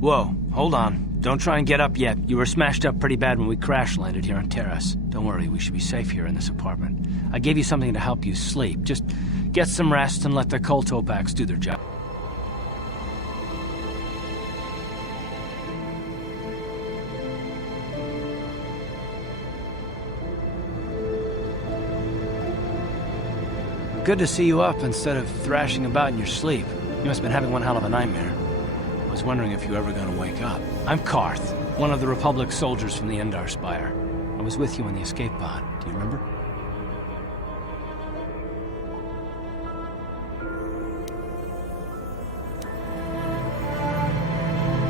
Whoa, hold on. Don't try and get up yet. You were smashed up pretty bad when we crash-landed here on Taris. Don't worry, we should be safe here in this apartment. I gave you something to help you sleep. Just get some rest and let the Kolto packs do their job. Good to see you up instead of thrashing about in your sleep. You must have been having one hell of a nightmare. I was wondering if you were ever going to wake up. I'm Karth, one of the Republic soldiers from the Endar Spire. I was with you in the escape pod. Do you remember?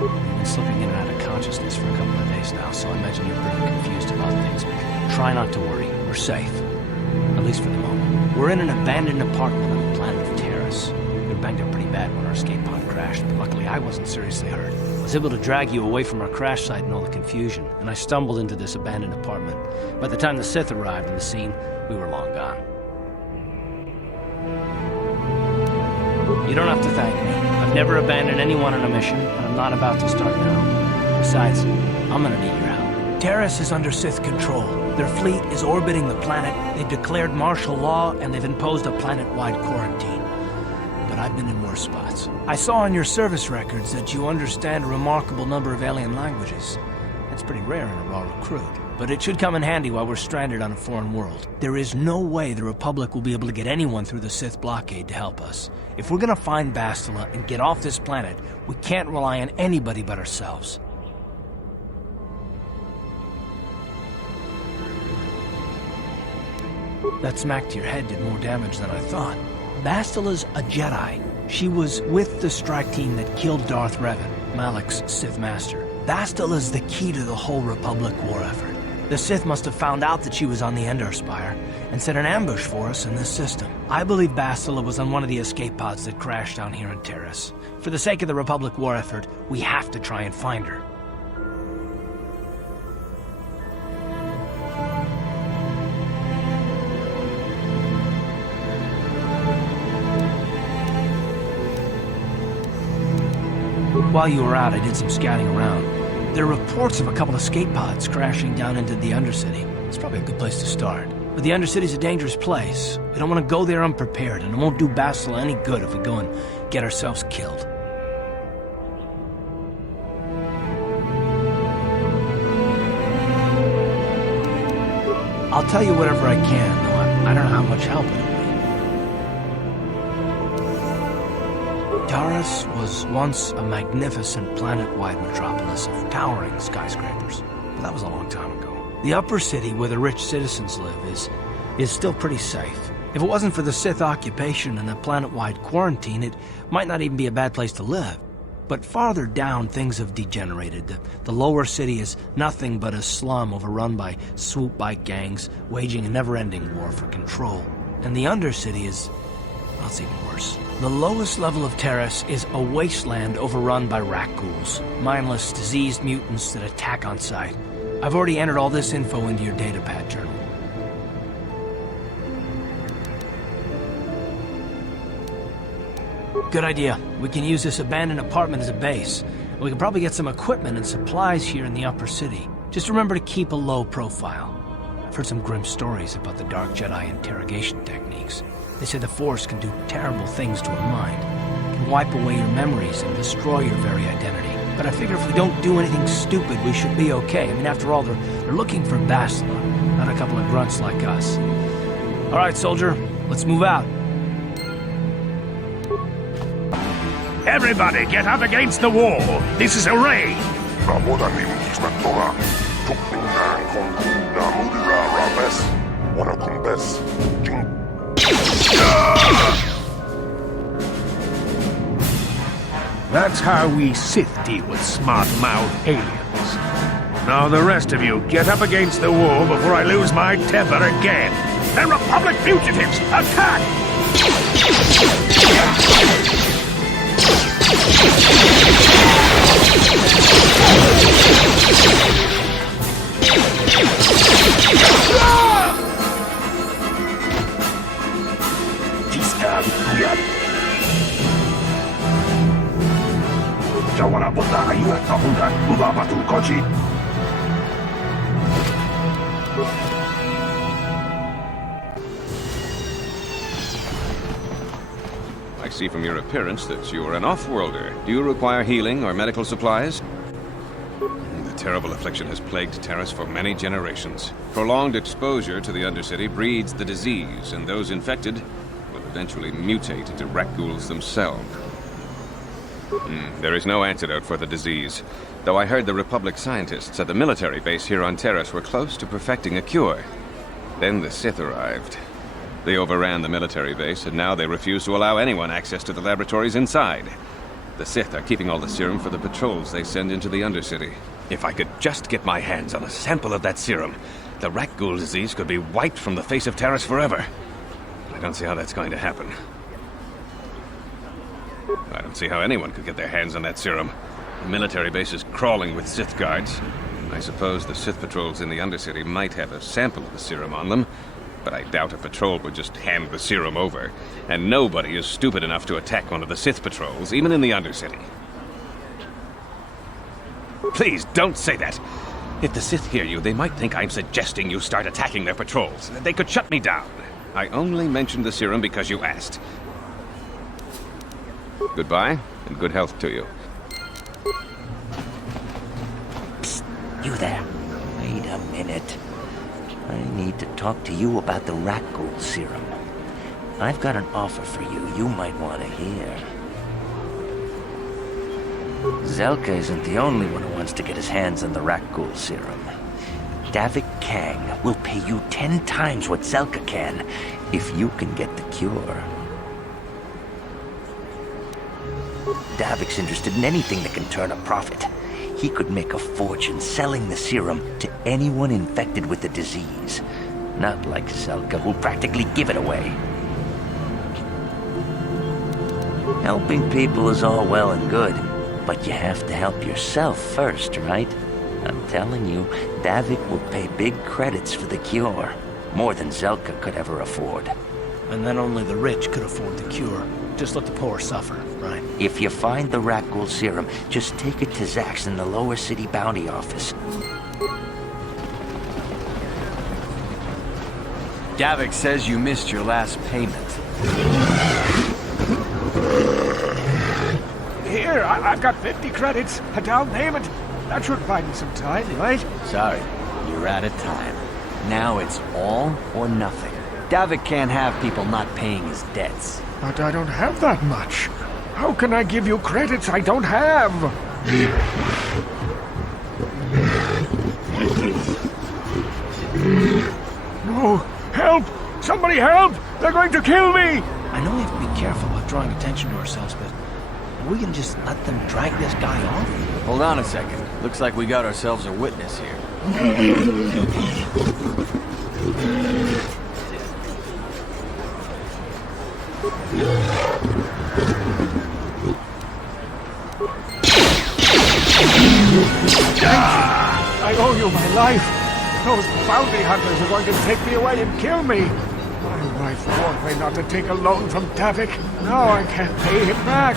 You've been slipping in and out of consciousness for a couple of days now, so I imagine you're pretty confused about things. But try not to worry. We're safe. At least for the moment. We're in an abandoned apartment on the planet of Taris. We were banged up pretty bad when our escape pod crashed, but luckily I wasn't seriously hurt. I was able to drag you away from our crash site and all the confusion, and I stumbled into this abandoned apartment. By the time the Sith arrived on the scene, we were long gone. You don't have to thank me. I've never abandoned anyone on a mission, and I'm not about to start now. Besides, I'm gonna need your help. Taris is under Sith control. Their fleet is orbiting the planet, they've declared martial law, and they've imposed a planet-wide quarantine. But I've been in worse spots. I saw on your service records that you understand a remarkable number of alien languages. That's pretty rare in a raw recruit. But it should come in handy while we're stranded on a foreign world. There is no way the Republic will be able to get anyone through the Sith blockade to help us. If we're gonna find Bastila and get off this planet, we can't rely on anybody but ourselves. That smack to your head did more damage than I thought. Bastila's a Jedi. She was with the strike team that killed Darth Revan, Malak's Sith master. Bastila's the key to the whole Republic war effort. The Sith must have found out that she was on the Endar Spire and set an ambush for us in this system. I believe Bastila was on one of the escape pods that crashed down here in Taris. For the sake of the Republic war effort, we have to try and find her. While you were out, I did some scouting around. There are reports of a couple of escape pods crashing down into the Undercity. It's probably a good place to start. But the Undercity's a dangerous place. We don't want to go there unprepared, and it won't do Bastila any good if we go and get ourselves killed. I'll tell you whatever I can, though I don't know how much help it'll be. Taris was once a magnificent planet-wide metropolis of towering skyscrapers, but that was a long time ago. The upper city, where the rich citizens live, is still pretty safe. If it wasn't for the Sith occupation and the planet-wide quarantine, it might not even be a bad place to live. But farther down, things have degenerated. The lower city is nothing but a slum overrun by swoop bike gangs, waging a never-ending war for control. And the undercity is... well, it's even worse. The lowest level of Taris is a wasteland overrun by rat ghouls, mindless, diseased mutants that attack on sight. I've already entered all this info into your datapad journal. Good idea. We can use this abandoned apartment as a base. We can probably get some equipment and supplies here in the upper city. Just remember to keep a low profile. I've heard some grim stories about the Dark Jedi interrogation techniques. They say the Force can do terrible things to a mind. It can wipe away your memories and destroy your very identity. But I figure if we don't do anything stupid, we should be okay. I mean, after all, they're looking for Bastila, not a couple of grunts like us. All right, soldier, let's move out. Everybody, get up against the wall. This is a raid. That's how we Sith deal with smart-mouthed aliens. Now the rest of you, get up against the wall before I lose my temper again. They're Republic fugitives! Attack! Jawara botaha iwa. I see from your appearance that you are an off-worlder. Do you require healing or medical supplies? The terrible affliction has plagued Taris for many generations. Prolonged exposure to the Undercity breeds the disease, and those infected will eventually mutate into Rakghouls themselves. There is no antidote for the disease, though I heard the Republic scientists at the military base here on Taris were close to perfecting a cure. Then the Sith arrived. They overran the military base, and now they refuse to allow anyone access to the laboratories inside. The Sith are keeping all the serum for the patrols they send into the Undercity. If I could just get my hands on a sample of that serum, the Rakghoul disease could be wiped from the face of Taris forever. I don't see how that's going to happen. I don't see how anyone could get their hands on that serum. The military base is crawling with Sith guards. I suppose the Sith patrols in the Undercity might have a sample of the serum on them, but I doubt a patrol would just hand the serum over. And nobody is stupid enough to attack one of the Sith patrols, even in the Undercity. Please, don't say that! If the Sith hear you, they might think I'm suggesting you start attacking their patrols. They could shut me down. I only mentioned the serum because you asked. Goodbye, and good health to you. Psst, you there. Wait a minute. I need to talk to you about the Rakghoul serum. I've got an offer for you might want to hear. Zelka isn't the only one who wants to get his hands on the Rakghoul serum. Davik Kang will pay you 10 times what Zelka can if you can get the cure. Davik's interested in anything that can turn a profit. He could make a fortune selling the serum to anyone infected with the disease. Not like Zelka, who'll practically give it away. Helping people is all well and good, but you have to help yourself first, right? I'm telling you, Davik will pay big credits for the cure. More than Zelka could ever afford. And then only the rich could afford the cure. Just let the poor suffer, right? If you find the Rakghoul serum, just take it to Zax in the lower city bounty office. Davik says you missed your last payment. Here, I've got 50 credits, a down payment. That should buy me some time, right? Sorry, you're out of time. Now it's all or nothing. Davik can't have people not paying his debts. But I don't have that much. How can I give you credits I don't have? No! Help! Somebody help! They're going to kill me! I know we have to be careful about drawing attention to ourselves, but are we gonna just let them drag this guy off? Hold on a second. Looks like we got ourselves a witness here. I owe you my life. Those bounty hunters are going to take me away and kill me. My wife warned me not to take a loan from Davik. Now I can't pay him back.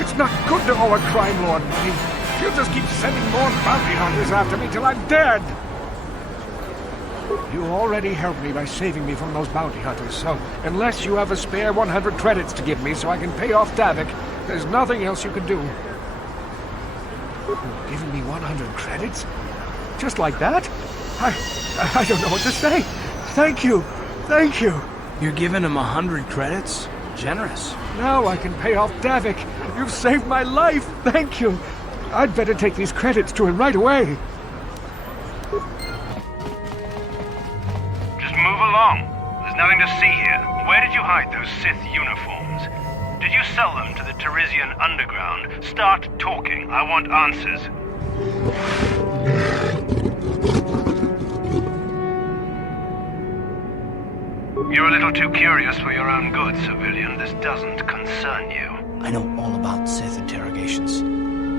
It's not good to owe a crime lord money. He'll just keep sending more bounty hunters after me till I'm dead. You already helped me by saving me from those bounty hunters, so unless you have a spare 100 credits to give me so I can pay off Davik, there's nothing else you can do. You're giving me 100 credits? Just like that? I don't know what to say. Thank you. Thank you. You're giving him 100 credits? Generous. Now I can pay off Davik. You've saved my life. Thank you. I'd better take these credits to him right away. Just move along. There's nothing to see here. Where did you hide those Sith uniforms? Did you sell them to the Tarisian underground? Start talking. I want answers. You're a little too curious for your own good, civilian. This doesn't concern you. I know all about Sith interrogations.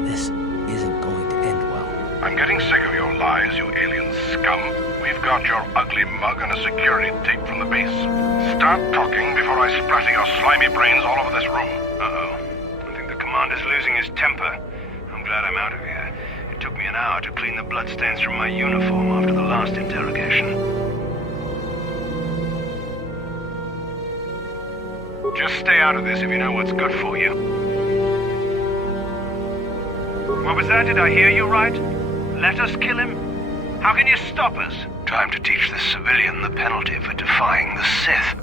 This isn't going to end well. I'm getting sick of your lies, you alien scum. We've got your ugly mug and a security tape from the base. Start talking before I splatter your slimy brains all over this room. Uh-oh. I think the commander's losing his temper. I'm glad I'm out of here. It took me an hour to clean the bloodstains from my uniform after the last interrogation. Just stay out of this if you know what's good for you. What was that? Did I hear you right? Let us kill him? How can you stop us? Time to teach the civilian the penalty for defying the Sith.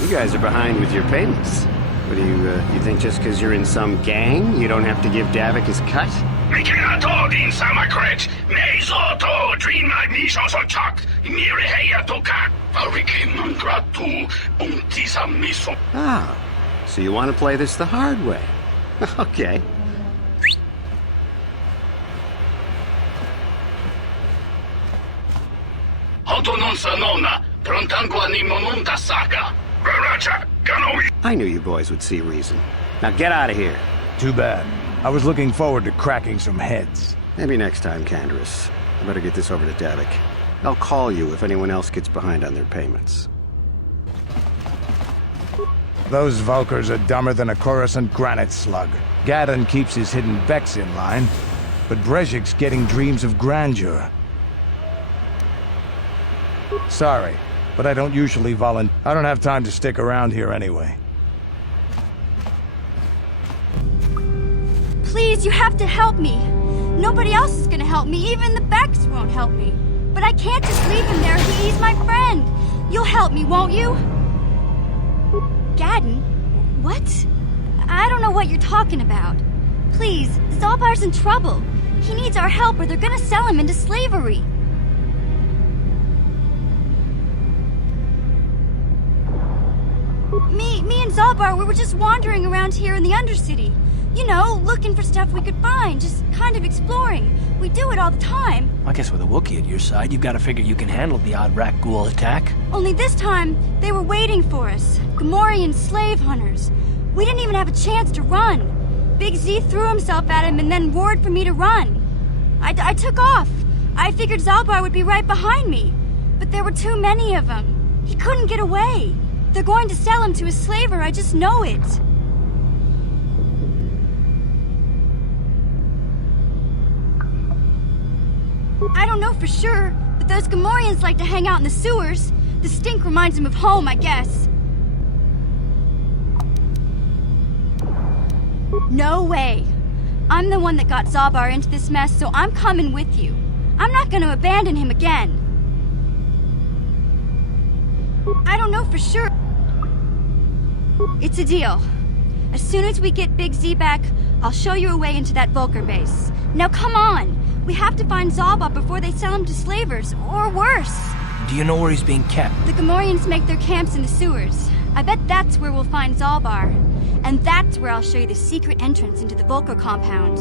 You guys are behind with your payments. What do you think just because you're in some gang, you don't have to give Davik his cut? Ah, so you want to play this the hard way. Okay. I knew you boys would see reason. Now get out of here. Too bad. I was looking forward to cracking some heads. Maybe next time, Candaris. I better get this over to Davik. I'll call you if anyone else gets behind on their payments. Those Vulkars are dumber than a Coruscant granite slug. Gadon keeps his hidden Vex in line, but Brezhik's getting dreams of grandeur. Sorry, but I don't usually volunteer. I don't have time to stick around here anyway. Please, you have to help me. Nobody else is gonna help me. Even the Vex won't help me. But I can't just leave him there. He's my friend. You'll help me, won't you? Gadon? What? I don't know what you're talking about. Please, Zalbar's in trouble. He needs our help or they're gonna sell him into slavery. Me and Zalbar, we were just wandering around here in the Undercity. You know, looking for stuff we could find, just kind of exploring. We do it all the time. I guess with a Wookiee at your side, you've got to figure you can handle the odd rat ghoul attack. Only this time, they were waiting for us. Gamorrean slave hunters. We didn't even have a chance to run. Big Z threw himself at him and then roared for me to run. I took off. I figured Zalbar would be right behind me. But there were too many of them. He couldn't get away. They're going to sell him to a slaver, I just know it. I don't know for sure, but those Gamorreans like to hang out in the sewers. The stink reminds them of home, I guess. No way. I'm the one that got Zalbar into this mess, so I'm coming with you. I'm not gonna abandon him again. I don't know for sure. It's a deal. As soon as we get Big Z back, I'll show you a way into that Vulkar base. Now come on! We have to find Zalbar before they sell him to slavers, or worse. Do you know where he's being kept? The Gamorreans make their camps in the sewers. I bet that's where we'll find Zalbar. And that's where I'll show you the secret entrance into the Vulkar compound.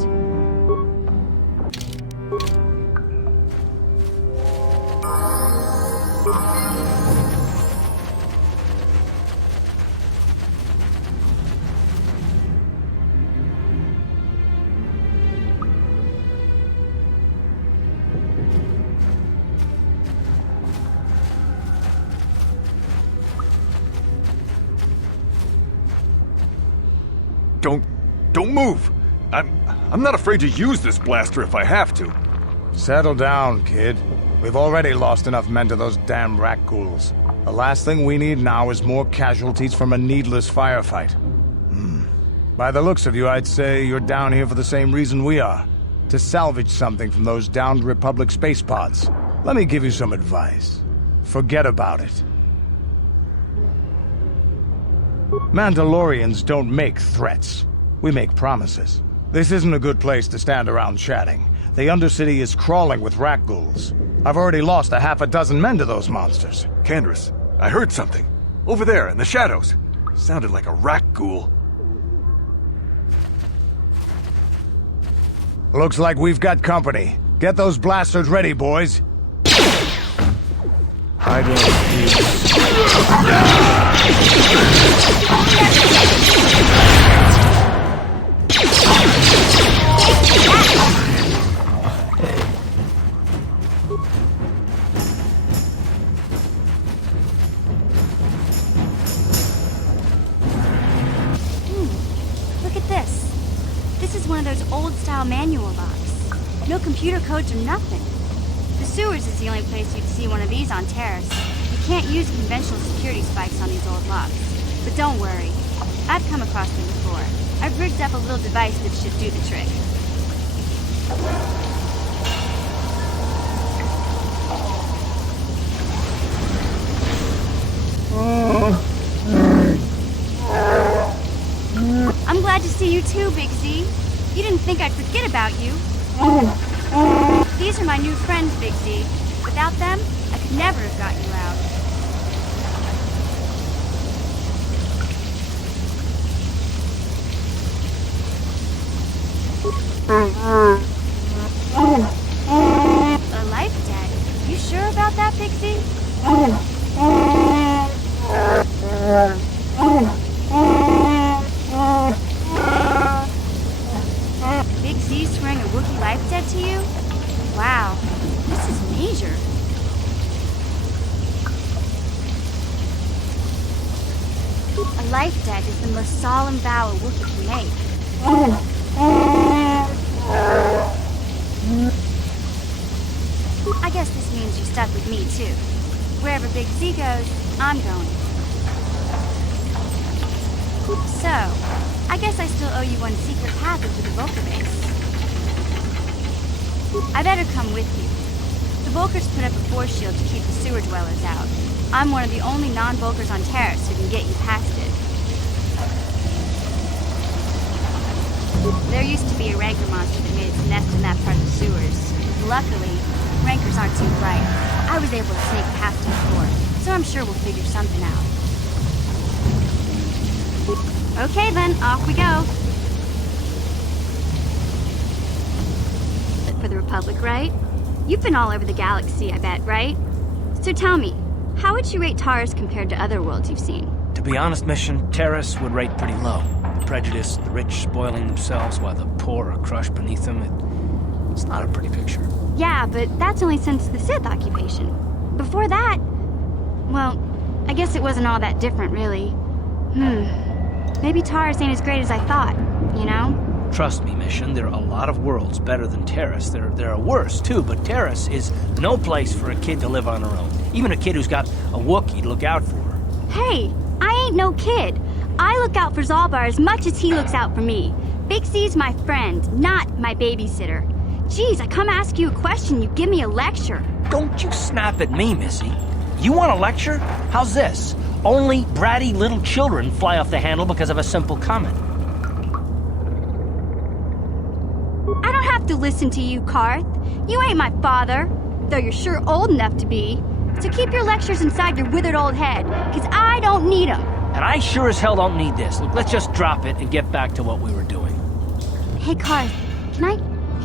Don't move! I'm not afraid to use this blaster if I have to. Settle down, kid. We've already lost enough men to those damn rat ghouls. The last thing we need now is more casualties from a needless firefight. By the looks of you, I'd say you're down here for the same reason we are. To salvage something from those downed Republic space pods. Let me give you some advice. Forget about it. Mandalorians don't make threats. We make promises. This isn't a good place to stand around chatting. The Undercity is crawling with rat ghouls. I've already lost a half a dozen men to those monsters. Candaris, I heard something. Over there, in the shadows. Sounded like a rat ghoul. Looks like we've got company. Get those blasters ready, boys. I don't need... Look at this. This is one of those old-style manual locks. No computer codes or nothing. The sewers is the only place you'd see one of these on Taris. You can't use conventional security spikes on these old locks. But don't worry. I've come across them before. I've rigged up a little device that should do the trick. I'm glad to see you too, Big Z. You didn't think I'd forget about you. These are my new friends, Big Z. Without them, I could never have got you out. A life debt? You sure about that, Big Z? Big Z swearing a Wookiee life debt to you? Wow, this is major. A life debt is the most solemn vow a Wookiee can make. I guess this means you're stuck with me, too. Wherever Big Z goes, I'm going. So, I guess I still owe you one secret passage to the Volker base. I better come with you. The Volkers put up a force shield to keep the sewer dwellers out. I'm one of the only non-Volkers on Taris who can get you past it. There used to be a rancor monster that made its nest in that part of the sewers. Luckily, rancors aren't too bright. I was able to sneak past it before, so I'm sure we'll figure something out. Okay then, off we go. For the Republic, right? You've been all over the galaxy, I bet, right? So tell me, how would you rate Taris compared to other worlds you've seen? To be honest, Mission, Taris would rate pretty low. The prejudice, the rich spoiling themselves while the poor are crushed beneath them, it's not a pretty picture. Yeah, but that's only since the Sith occupation. Before that, well, I guess it wasn't all that different, really. Maybe Taris ain't as great as I thought, you know? Trust me, Mission, there are a lot of worlds better than Taris. There are worse, too, but Taris is no place for a kid to live on her own. Even a kid who's got a Wookiee to look out for her. Hey, I ain't no kid. I look out for Zalbar as much as he looks out for me. Big C's my friend, not my babysitter. Geez, I come ask you a question, you give me a lecture. Don't you snap at me, Missy. You want a lecture? How's this? Only bratty little children fly off the handle because of a simple comment. I don't have to listen to you, Karth. You ain't my father, though you're sure old enough to be. So keep your lectures inside your withered old head, because I don't need them. And I sure as hell don't need this. Look, let's just drop it and get back to what we were doing. Hey, Karth, can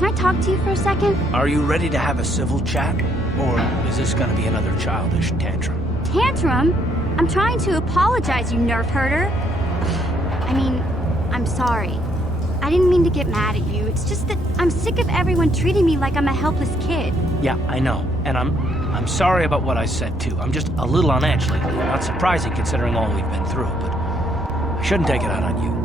I talk to you for a second? Are you ready to have a civil chat? Or is this gonna be another childish tantrum? Tantrum? I'm trying to apologize, you nerf herder. I mean, I'm sorry. I didn't mean to get mad at you. It's just that I'm sick of everyone treating me like I'm a helpless kid. Yeah, I know. And I'm sorry about what I said, too. I'm just a little on edge lately. Not surprising considering all we've been through, but I shouldn't take it out on you.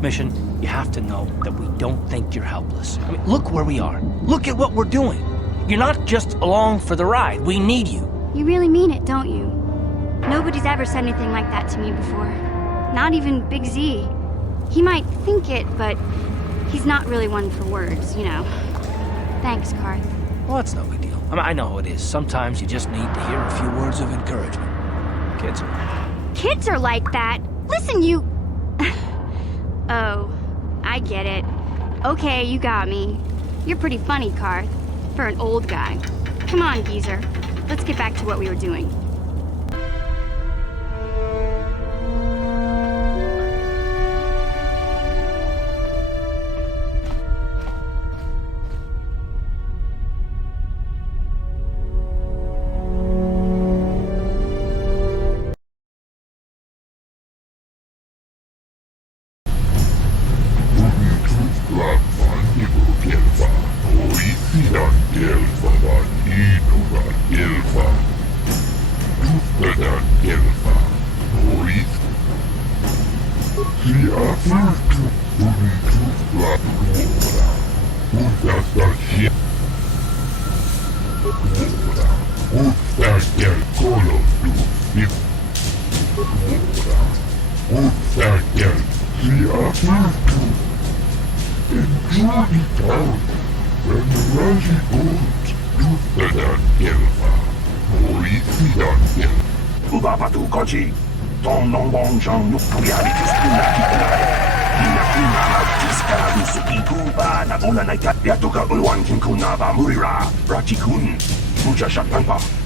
Mission, you have to know that we don't think you're helpless. I mean, look where we are. Look at what we're doing. You're not just along for the ride. We need you. You really mean it, don't you? Nobody's ever said anything like that to me before. Not even Big Z. He might think it, but he's not really one for words, you know. Thanks, Karth. Well, that's no big deal. I mean, I know how it is. Sometimes you just need to hear a few words of encouragement. Kids are like that. Listen, you... Oh, I get it. Okay, you got me. You're pretty funny, Karth. For an old guy. Come on, geezer. let's get back to what we were doing.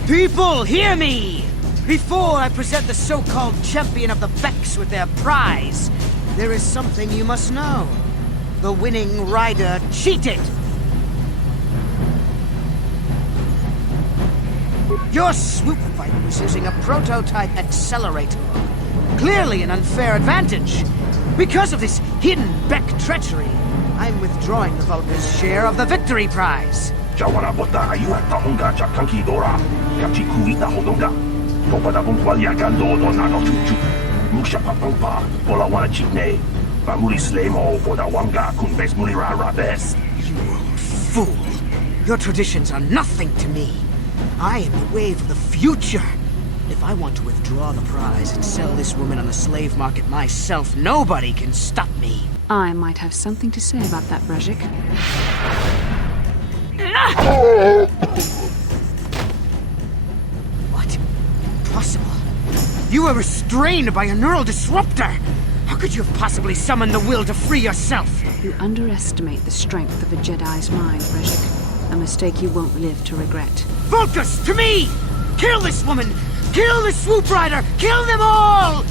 People, hear me! Before I present the so-called champion of the Vex with their prize, there is something you must know. The winning rider cheated! Your swoop fighter was using a prototype accelerator. Clearly an unfair advantage. Because of this hidden Beck treachery, I'm withdrawing the Vulca's share of the victory prize. You fool! Your traditions are nothing to me. I am the wave of the future. If I want to withdraw the prize and sell this woman on the slave market myself, nobody can stop me. I might have something to say about that, Brezhik. What? Impossible. You were restrained by a neural disruptor. How could you have possibly summoned the will to free yourself? You underestimate the strength of a Jedi's mind, Brezhik. A mistake you won't live to regret. Vulcus, to me! Kill this woman! Kill the swoop rider! Kill them all!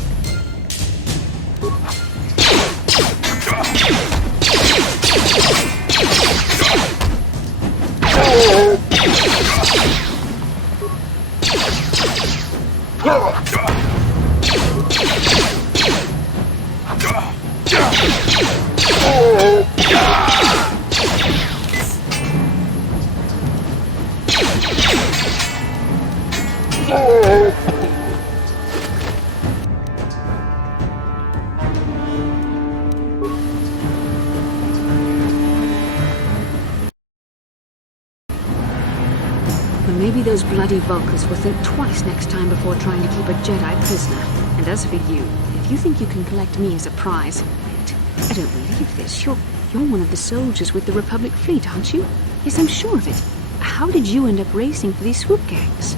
Maybe those bloody Vulcans will think twice next time before trying to keep a Jedi prisoner. And as for you, if you think you can collect me as a prize, wait, I don't believe this. You're one of the soldiers with the Republic fleet, aren't you? Yes, I'm sure of it. How did you end up racing for these swoop gangs?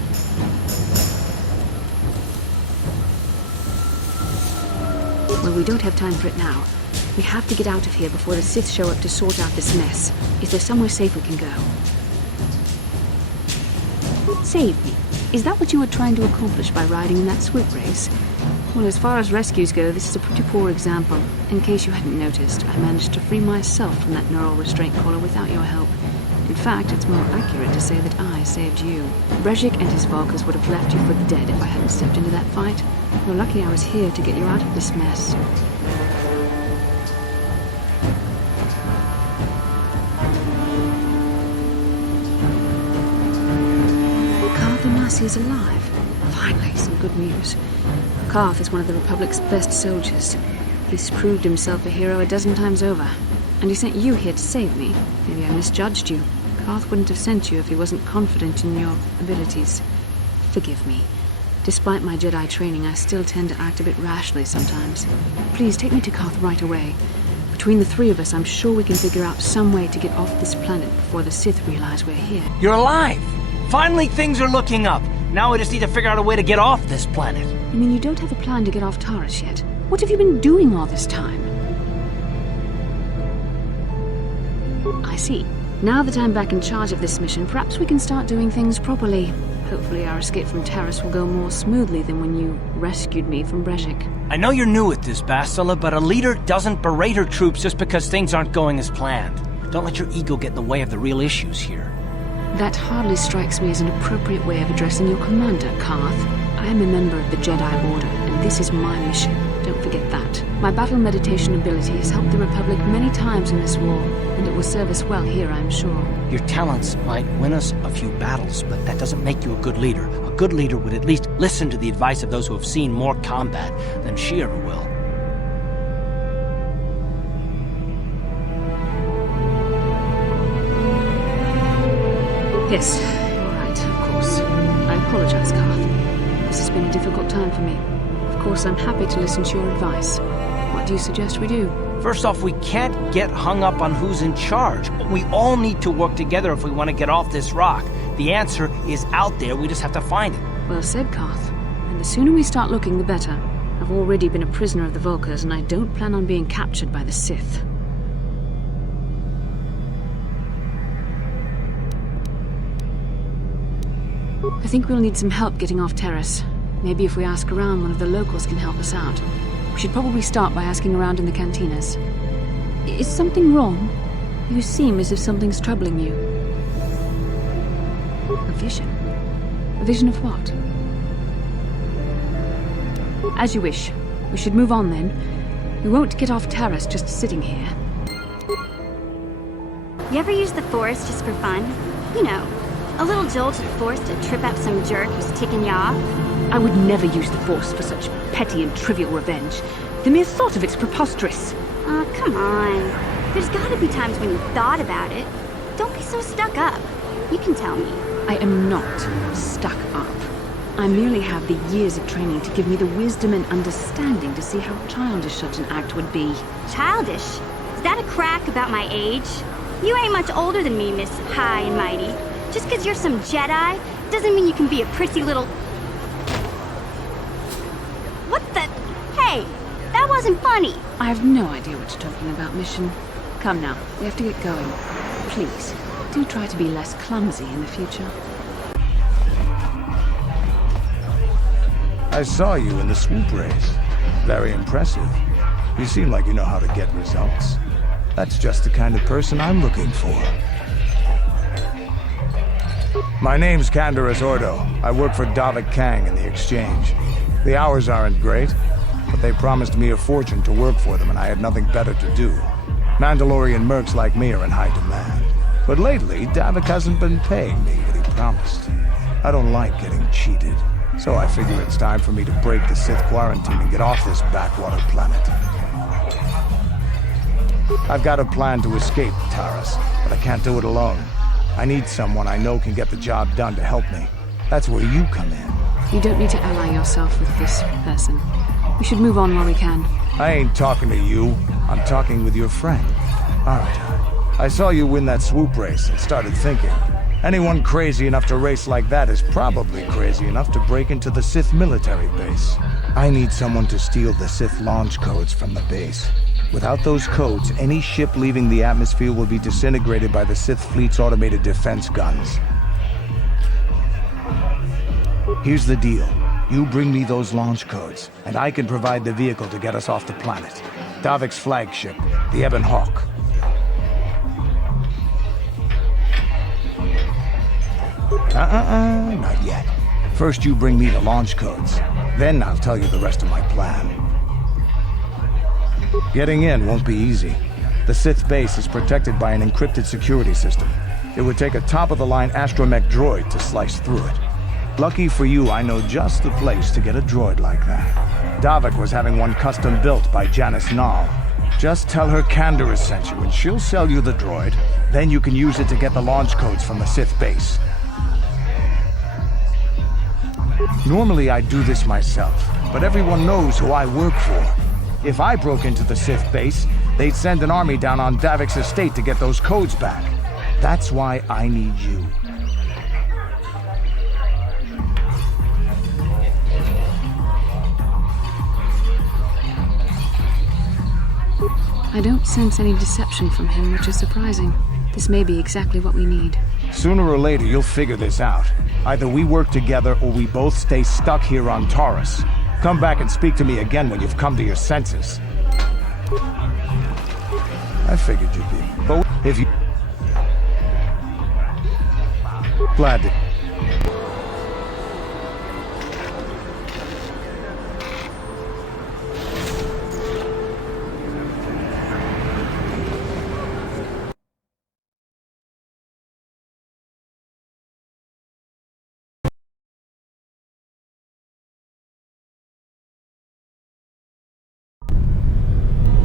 Well, we don't have time for it now. We have to get out of here before the Sith show up to sort out this mess. Is there somewhere safe we can go? Save me. Is that what you were trying to accomplish by riding in that swoop race? Well, as far as rescues go, this is a pretty poor example. In case you hadn't noticed, I managed to free myself from that neural restraint collar without your help. In fact, it's more accurate to say that I saved you. Brezhik and his Vulcans would have left you for dead if I hadn't stepped into that fight. You're lucky I was here to get you out of this mess. Karth is alive. Finally, some good news. Karth is one of the Republic's best soldiers. He's proved himself a hero a dozen times over. And he sent you here to save me. Maybe I misjudged you. Karth wouldn't have sent you if he wasn't confident in your abilities. Forgive me. Despite my Jedi training, I still tend to act a bit rashly sometimes. Please, take me to Karth right away. Between the three of us, I'm sure we can figure out some way to get off this planet before the Sith realize we're here. You're alive! Finally, things are looking up. Now we just need to figure out a way to get off this planet. You mean you don't have a plan to get off Taris yet? What have you been doing all this time? I see. Now that I'm back in charge of this mission, perhaps we can start doing things properly. Hopefully our escape from Taris will go more smoothly than when you rescued me from Brezhik. I know you're new at this, Bastila, but a leader doesn't berate her troops just because things aren't going as planned. Don't let your ego get in the way of the real issues here. That hardly strikes me as an appropriate way of addressing your commander, Karth. I am a member of the Jedi Order, and this is my mission. Don't forget that. My battle meditation ability has helped the Republic many times in this war, and it will serve us well here, I'm sure. Your talents might win us a few battles, but that doesn't make you a good leader. A good leader would at least listen to the advice of those who have seen more combat than she ever will. Yes, you're right, of course. I apologize, Karth. This has been a difficult time for me. Of course, I'm happy to listen to your advice. What do you suggest we do? First off, we can't get hung up on who's in charge. We all need to work together if we want to get off this rock. The answer is out there, we just have to find it. Well said, Karth. And the sooner we start looking, the better. I've already been a prisoner of the Volkers, and I don't plan on being captured by the Sith. I think we'll need some help getting off Taris. Maybe if we ask around, one of the locals can help us out. We should probably start by asking around in the cantinas. Is something wrong? You seem as if something's troubling you. A vision? A vision of what? As you wish. We should move on then. We won't get off Taris just sitting here. You ever use the Force just for fun? You know, a little jolt of force to trip out some jerk who's ticking you off? I would never use the Force for such petty and trivial revenge. The mere thought of it's preposterous. Oh, come on. There's gotta be times when you've thought about it. Don't be so stuck up. You can tell me. I am not stuck up. I merely have the years of training to give me the wisdom and understanding to see how childish such an act would be. Childish? Is that a crack about my age? You ain't much older than me, Miss High and Mighty. Just because you're some Jedi doesn't mean you can be a prissy little... What the... Hey, that wasn't funny. I have no idea what you're talking about, Mission. Come now, we have to get going. Please, do try to be less clumsy in the future. I saw you in the swoop race. Very impressive. You seem like you know how to get results. That's just the kind of person I'm looking for. My name's Canderous Ordo. I work for Davik Kang in the Exchange. The hours aren't great, but they promised me a fortune to work for them, and I had nothing better to do. Mandalorian mercs like me are in high demand. But lately, Davik hasn't been paying me what he promised. I don't like getting cheated, so I figure it's time for me to break the Sith quarantine and get off this backwater planet. I've got a plan to escape Taris, but I can't do it alone. I need someone I know can get the job done to help me. That's where you come in. You don't need to ally yourself with this person. We should move on while we can. I ain't talking to you. I'm talking with your friend. All right. I saw you win that swoop race and started thinking. Anyone crazy enough to race like that is probably crazy enough to break into the Sith military base. I need someone to steal the Sith launch codes from the base. Without those codes, any ship leaving the atmosphere will be disintegrated by the Sith fleet's automated defense guns. Here's the deal. You bring me those launch codes, and I can provide the vehicle to get us off the planet. Davik's flagship, the Ebon Hawk. Not yet. First you bring me the launch codes. Then I'll tell you the rest of my plan. Getting in won't be easy. The Sith base is protected by an encrypted security system. It would take a top-of-the-line astromech droid to slice through it. Lucky for you, I know just the place to get a droid like that. Davik was having one custom built by Janice Nall. Just tell her Canderous sent you and she'll sell you the droid. Then you can use it to get the launch codes from the Sith base. Normally I'd do this myself, but everyone knows who I work for. If I broke into the Sith base, they'd send an army down on Davik's estate to get those codes back. That's why I need you. I don't sense any deception from him, which is surprising. This may be exactly what we need. Sooner or later, you'll figure this out. Either we work together or we both stay stuck here on Taris. Come back and speak to me again when you've come to your senses. I figured you'd be. But if you... Glad to...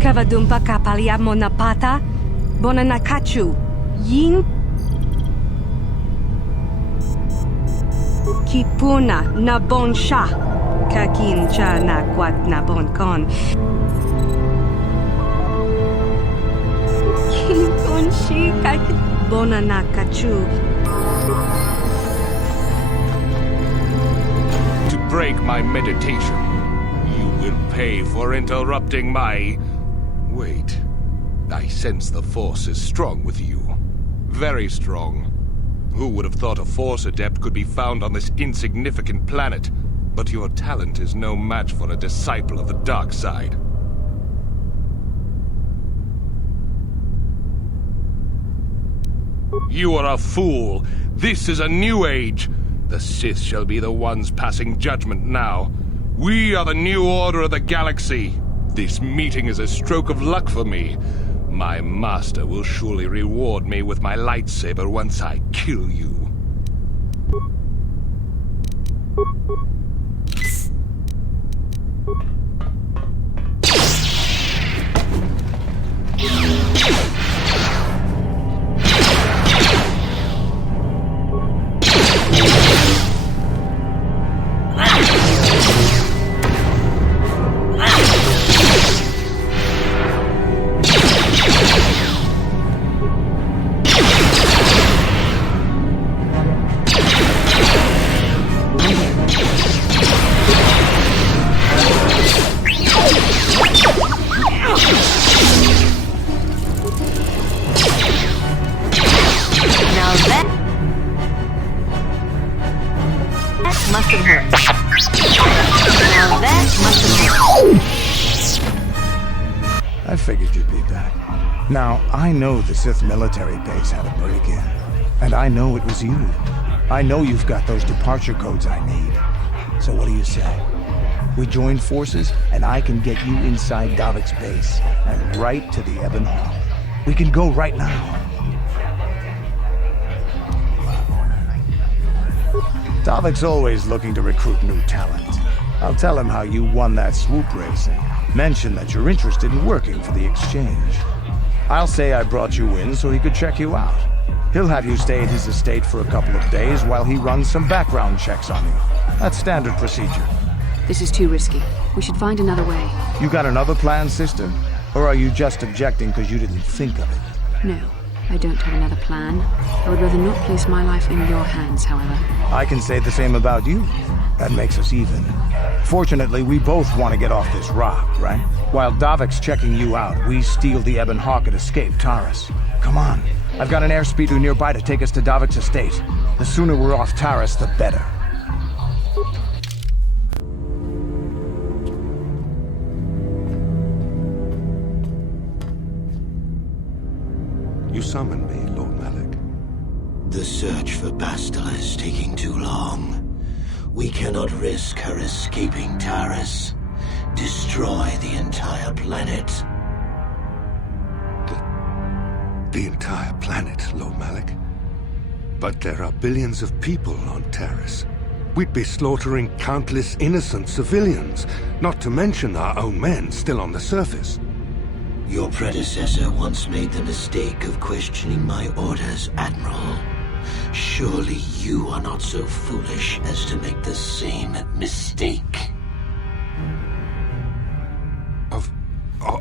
Kavadumpa kapalia monapata, bonanakachu, yin kipuna na bonsha, kakincha na kwat na bonkon. Kinkonshi kak bonanakachu. To break my meditation, you will pay for interrupting my... Wait. I sense the Force is strong with you. Very strong. Who would have thought a Force adept could be found on this insignificant planet? But your talent is no match for a disciple of the dark side. You are a fool. This is a new age. The Sith shall be the ones passing judgment now. We are the new order of the galaxy. This meeting is a stroke of luck for me. My master will surely reward me with my lightsaber once I kill you. I figured you'd be back. Now, I know the Sith military base had a break-in. And I know it was you. I know you've got those departure codes I need. So what do you say? We join forces, and I can get you inside Davik's base, and right to the Ebon Hall. We can go right now. Davik's always looking to recruit new talent. I'll tell him how you won that swoop race and mention that you're interested in working for the Exchange. I'll say I brought you in so he could check you out. He'll have you stay at his estate for a couple of days while he runs some background checks on you. That's standard procedure. This is too risky. We should find another way. You got another plan, sister? Or are you just objecting because you didn't think of it? No, I don't have another plan. I would rather not place my life in your hands, however. I can say the same about you. That makes us even. Fortunately, we both want to get off this rock, right? While Davik's checking you out, we steal the Ebon Hawk and escape Taris. Come on. I've got an airspeeder nearby to take us to Davik's estate. The sooner we're off Taris, the better. You summoned me, Lord Malak. The search for Bastila is taking too long. We cannot risk her escaping Taris. Destroy the entire planet. The entire planet, Lord Malak? But there are billions of people on Taris. We'd be slaughtering countless innocent civilians, not to mention our own men still on the surface. Your predecessor once made the mistake of questioning my orders, Admiral. Surely you are not so foolish as to make the same mistake.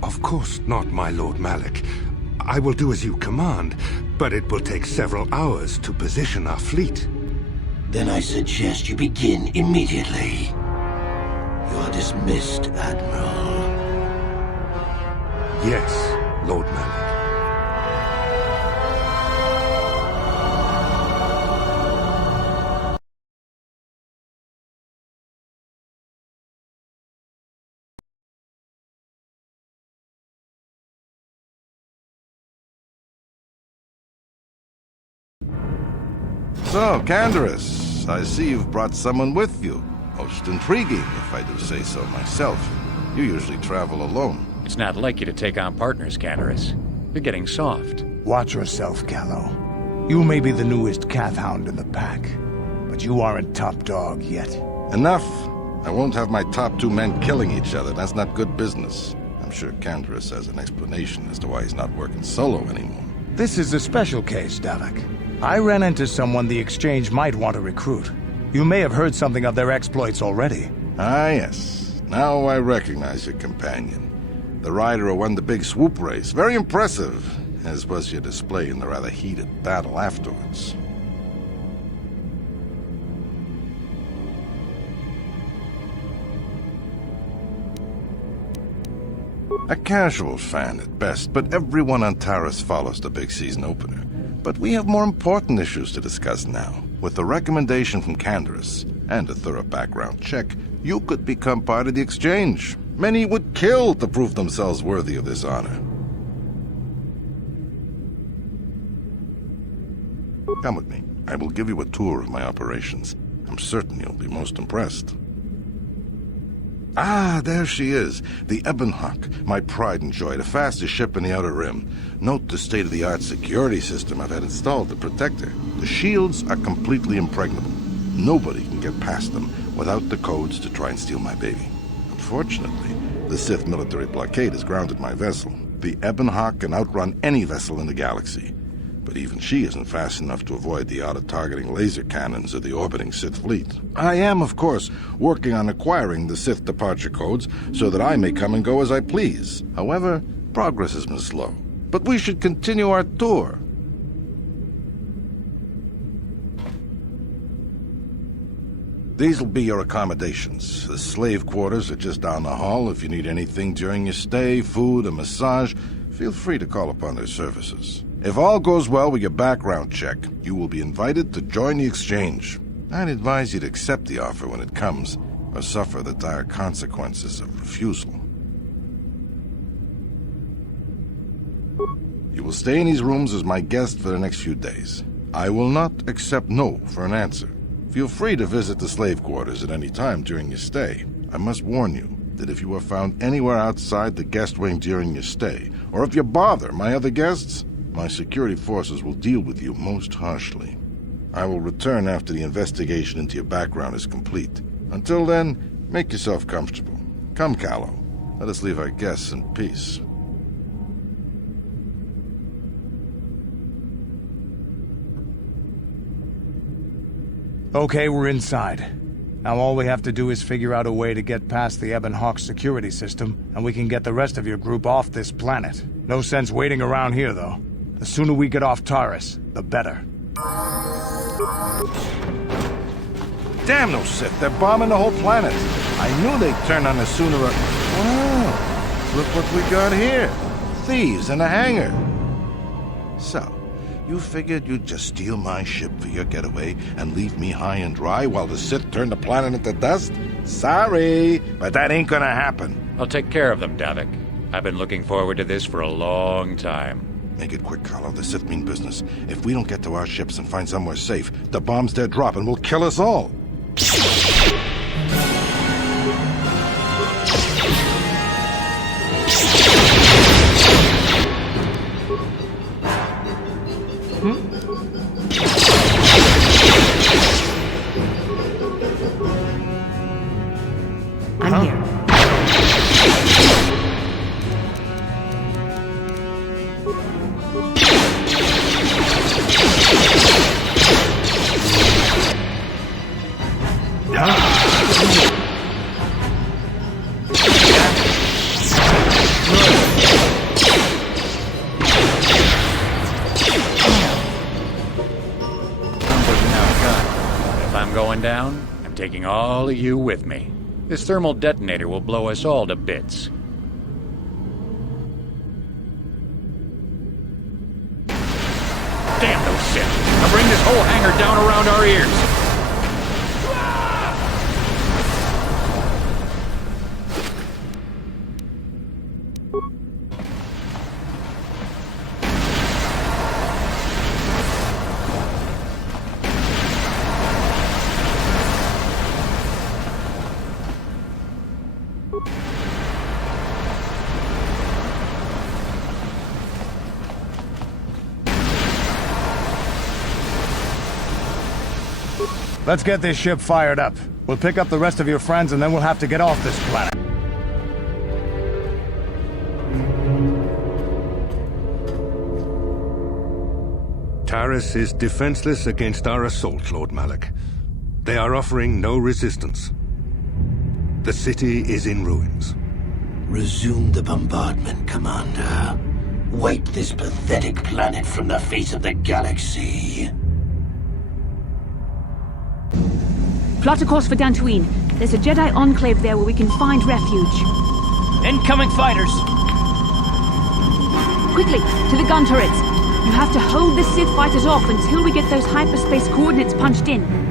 Of course not, my Lord Malak. I will do as you command, but it will take several hours to position our fleet. Then I suggest you begin immediately. You are dismissed, Admiral. Yes, Lord Malak. So, Candaris, I see you've brought someone with you. Most intriguing, if I do say so myself. You usually travel alone. It's not like you to take on partners, Candaris. You're getting soft. Watch yourself, Callow. You may be the newest calf hound in the pack, but you aren't top dog yet. Enough! I won't have my top 2 men killing each other. That's not good business. I'm sure Candaris has an explanation as to why he's not working solo anymore. This is a special case, Davik. I ran into someone the Exchange might want to recruit. You may have heard something of their exploits already. Ah, yes. Now I recognize your companion. The rider who won the big swoop race. Very impressive, as was your display in the rather heated battle afterwards. A casual fan at best, but everyone on Taris follows the big season opener. But we have more important issues to discuss now. With a recommendation from Candaris and a thorough background check, you could become part of the Exchange. Many would kill to prove themselves worthy of this honor. Come with me. I will give you a tour of my operations. I'm certain you'll be most impressed. Ah, there she is. The Ebonhawk, my pride and joy, the fastest ship in the Outer Rim. Note the state-of-the-art security system I've had installed to protect her. The shields are completely impregnable. Nobody can get past them without the codes to try and steal my baby. Unfortunately, the Sith military blockade has grounded my vessel. The Ebonhawk can outrun any vessel in the galaxy. But even she isn't fast enough to avoid the auto-targeting laser cannons of the orbiting Sith fleet. I am, of course, working on acquiring the Sith departure codes so that I may come and go as I please. However, progress has been slow. But we should continue our tour. These will be your accommodations. The slave quarters are just down the hall. If you need anything during your stay, food, a massage, feel free to call upon their services. If all goes well with your background check, you will be invited to join the Exchange. I'd advise you to accept the offer when it comes, or suffer the dire consequences of refusal. You will stay in these rooms as my guest for the next few days. I will not accept no for an answer. Feel free to visit the slave quarters at any time during your stay. I must warn you that if you are found anywhere outside the guest wing during your stay, or if you bother my other guests, my security forces will deal with you most harshly. I will return after the investigation into your background is complete. Until then, make yourself comfortable. Come, Callow. Let us leave our guests in peace. Okay, we're inside. Now all we have to do is figure out a way to get past the Ebonhawk security system, and we can get the rest of your group off this planet. No sense waiting around here, though. The sooner we get off Taris, the better. Damn those Sith, they're bombing the whole planet. I knew they'd turn on us sooner or... Wow, look what we got here. Thieves in a hangar. So, you figured you'd just steal my ship for your getaway and leave me high and dry while the Sith turn the planet into dust? Sorry, but that ain't gonna happen. I'll take care of them, Davik. I've been looking forward to this for a long time. Make it quick, Carlo. The Sith mean business. If we don't get to our ships and find somewhere safe, the bombs they're dropping will kill us all. I'm here. Down, I'm taking all of you with me. This thermal detonator will blow us all to bits. Damn those Sith! I'll bring this whole hangar down around our ears! Let's get this ship fired up. We'll pick up the rest of your friends and then we'll have to get off this planet. Taris is defenseless against our assault, Lord Malik. They are offering no resistance. The city is in ruins. Resume the bombardment, Commander. Wipe this pathetic planet from the face of the galaxy. Plot a course for Dantooine. There's a Jedi enclave there where we can find refuge. Incoming fighters! Quickly, to the gun turrets. You have to hold the Sith fighters off until we get those hyperspace coordinates punched in.